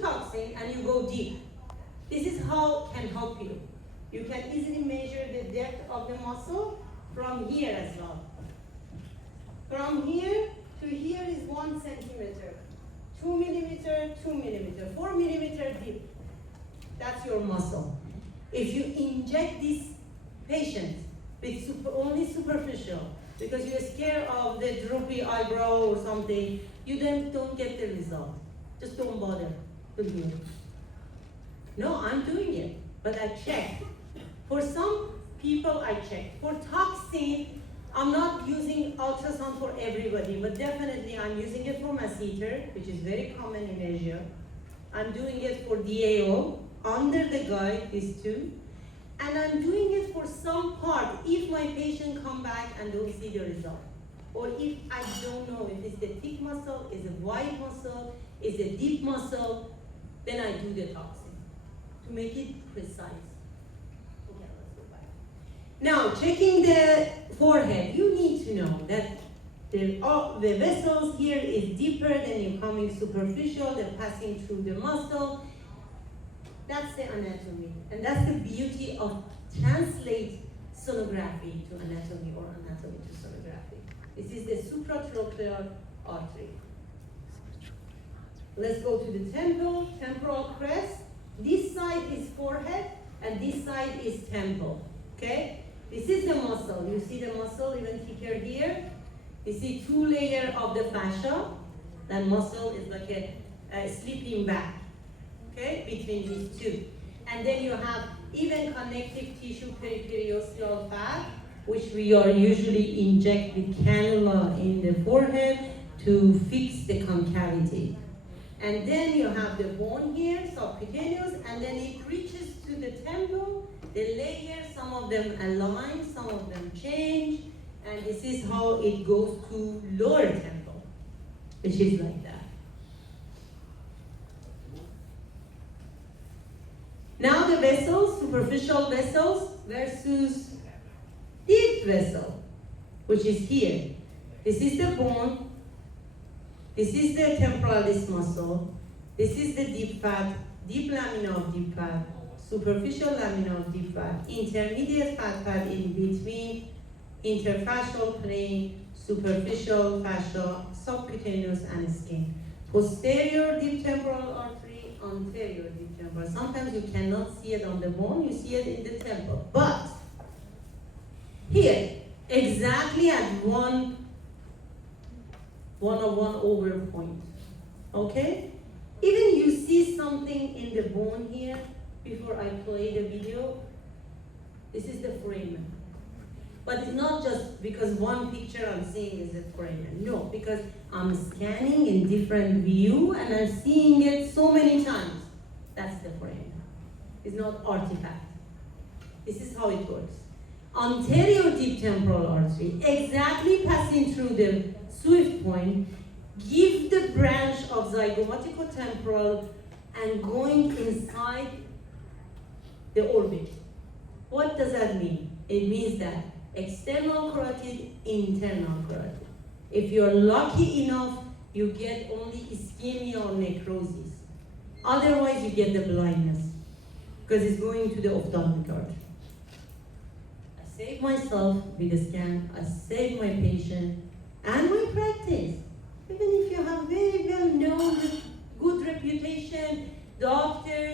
do toxin and you go deep. This is how can help you. You can easily measure the depth of the muscle from here as well. From here to here is 1 centimeter. 2 millimeter, 2 millimeter, 4 millimeter deep. That's your muscle. If you inject this patient with only superficial, because you're scared of the droopy eyebrow or something, you then don't get the result. Just don't bother to do it. No, I'm doing it, but I check. For some people, I check. For toxin, I'm not using ultrasound for everybody, but definitely I'm using it for masseter, which is very common in Asia. I'm doing it for DAO, under the guide, these two. And I'm doing it for some part, if my patient come back and don't see the result. Or if I don't know if it's the thick muscle, is it wide muscle, is it deep muscle, then I do the toxin to make it precise. Okay, let's go back. Now, checking the forehead, you need to know that the vessels here is deeper than you're coming superficial, they're passing through the muscle. That's the anatomy, and that's the beauty of translate sonography to anatomy or anatomy to sonography. This is the supratrochlear artery. Let's go to the temporal crest. This side is forehead, and this side is temple, okay? This is the muscle. You see the muscle even thicker here. You see 2 layers of the fascia. That muscle is like a sleeping bag. Okay, between these two. And then you have even connective tissue periperiosteal fat, which we are usually inject with cannula in the forehead to fix the concavity. And then you have the bone here, subcutaneous, and then it reaches to the temple, the layers, some of them align, some of them change, and this is how it goes to lower temple, which is like that. Now the vessels, superficial vessels versus deep vessel, which is here. This is the bone, this is the temporalis muscle, this is the deep fat, deep lamina of deep fat, superficial lamina of deep fat, intermediate fat pad in between, interfascial plane, superficial fascia, subcutaneous and skin. Posterior deep temporal artery, anterior deep temporal. Sometimes you cannot see it on the bone, you see it in the temple. But here, exactly at one over point. Okay? Even you see something in the bone here, before I play the video, this is the foramen. But it's not just because one picture I'm seeing is a foramen. No, because I'm scanning in different view and I'm seeing it so many times. That's the foramen. It's not artifact. This is how it works. Anterior deep temporal artery, exactly passing through the swift point, give the branch of zygomaticotemporal and going inside the orbit. What does that mean? It means that external carotid, internal carotid. If you're lucky enough, you get only ischemia or necrosis. Otherwise, you get the blindness because it's going to the ophthalmic artery. I save myself with the scan, I save my patient and my practice. Even if you have very well known, good reputation, doctor,